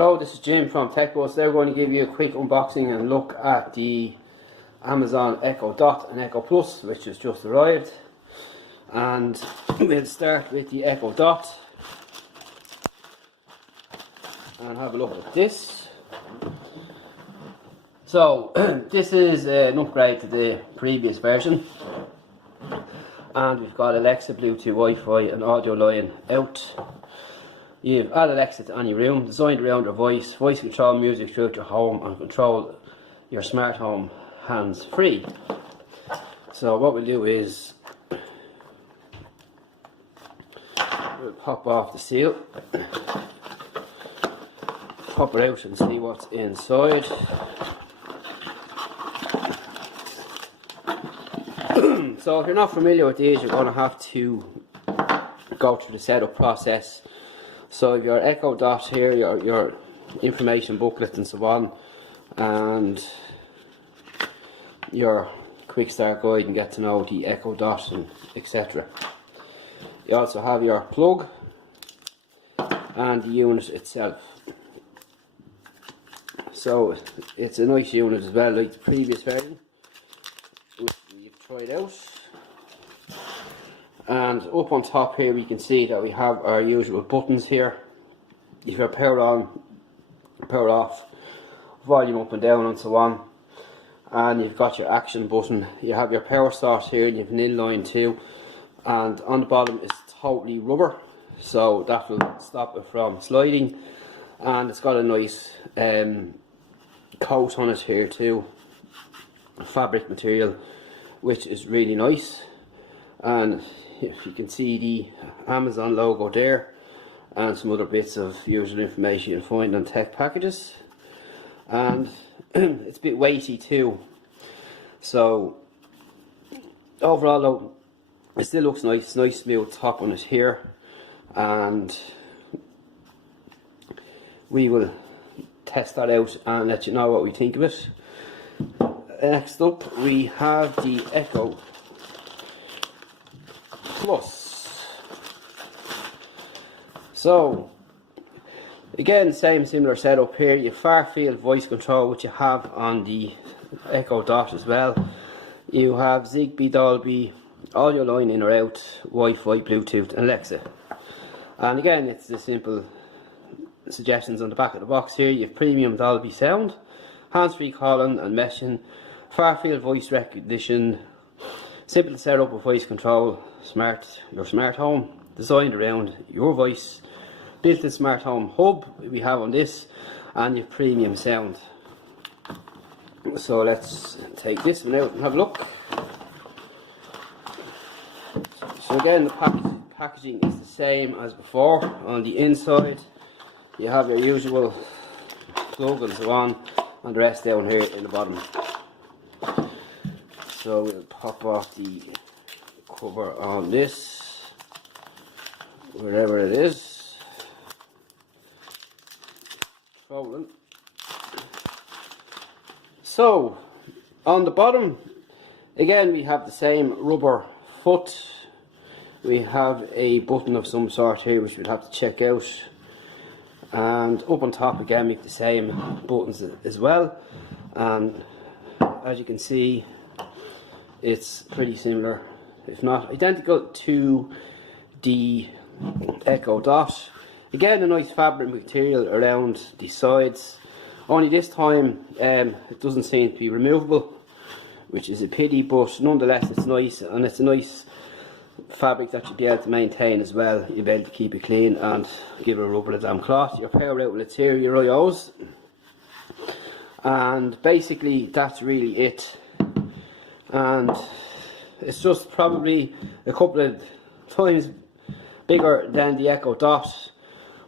Hello, this is Jim from TechBus. They're going to give you a quick unboxing and look at the Amazon Echo Dot and Echo Plus, which has just arrived. And we'll start with the Echo Dot and have a look at this. So this is an upgrade to the previous version, and we've got Alexa, Bluetooth, Wi-Fi and audio line out. You've add Alexa to any room, designed around your voice control music throughout your home and control your smart home hands free. So what we'll do is we'll pop off the seal, pop it out and see what's inside. So if you're not familiar with these, you're going to have to go through the setup process. So your Echo Dot here, your information booklet and so on, and your quick start guide and get to know the Echo Dot and etc. You also have your plug and the unit itself. So it's a nice unit as well, like the previous version which you've tried out. And up on top here we can see that we have our usual buttons here. If you're power on, power off, volume up and down and so on. And you've got your action button. You have your power source here and you have an inline too. And on the bottom is totally rubber, so that will stop it from sliding. And it's got a nice coat on it here too, fabric material, which is really nice. And if you can see the Amazon logo there and some other bits of usual information you'll find on tech packages. And it's a bit weighty too, so overall though it still looks nice. Nice smooth top on it here, and we will test that out and let you know what we think of it. Next up we have the Echo Plus. So again, similar setup here. You have far field voice control, which you have on the Echo Dot as well. You have Zigbee, Dolby, audio line in or out, Wi-Fi, Bluetooth and Alexa. And again, it's the simple suggestions on the back of the box here. You have premium Dolby sound, hands-free calling and meshing, far field voice recognition, simple setup of voice control, your smart home, designed around your voice, built-in smart home hub we have on this, and your premium sound. So let's take this one out and have a look. So again, the packaging is the same as before. On the inside you have your usual plug and so on, and the rest down here in the bottom. So we'll pop off the cover on this, wherever it is. Rolling. So on the bottom again we have the same rubber foot. We have a button of some sort here which we'll have to check out, and up on top again we have the same buttons as well, and as you can see it's pretty similar, if not identical, to the Echo Dot. Again, a nice fabric material around the sides, only this time it doesn't seem to be removable, which is a pity, but nonetheless it's nice, and it's a nice fabric that you'll be able to maintain as well. You'll be able to keep it clean and give it a rub of the damn cloth. Your power outlets here, your IOs, and basically that's really it. And it's just probably a couple of times bigger than the Echo Dot,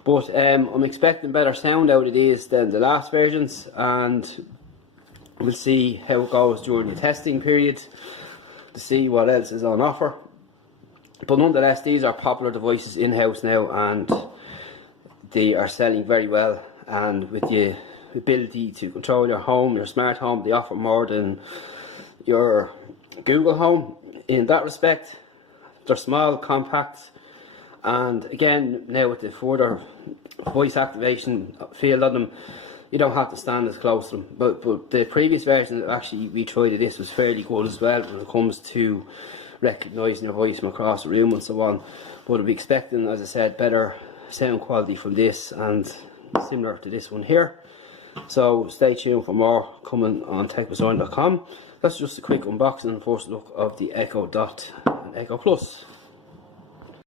but I'm expecting better sound out of these than the last versions, and we'll see how it goes during the testing period to see what else is on offer. But nonetheless, these are popular devices in-house now, and they are selling very well, and with the ability to control your home, your smart home, they offer more than your Google Home in that respect. They're small, compact, and again now with the further voice activation field on them. You don't have to stand as close to them, but the previous version that actually we tried of this was fairly good as well when it comes to recognising your voice from across the room and so on. But I'll be expecting, as I said, better sound quality from this and similar to this one here. So stay tuned for more coming on techdesign.com. That's just a quick unboxing and first look of the echodot and echoplus.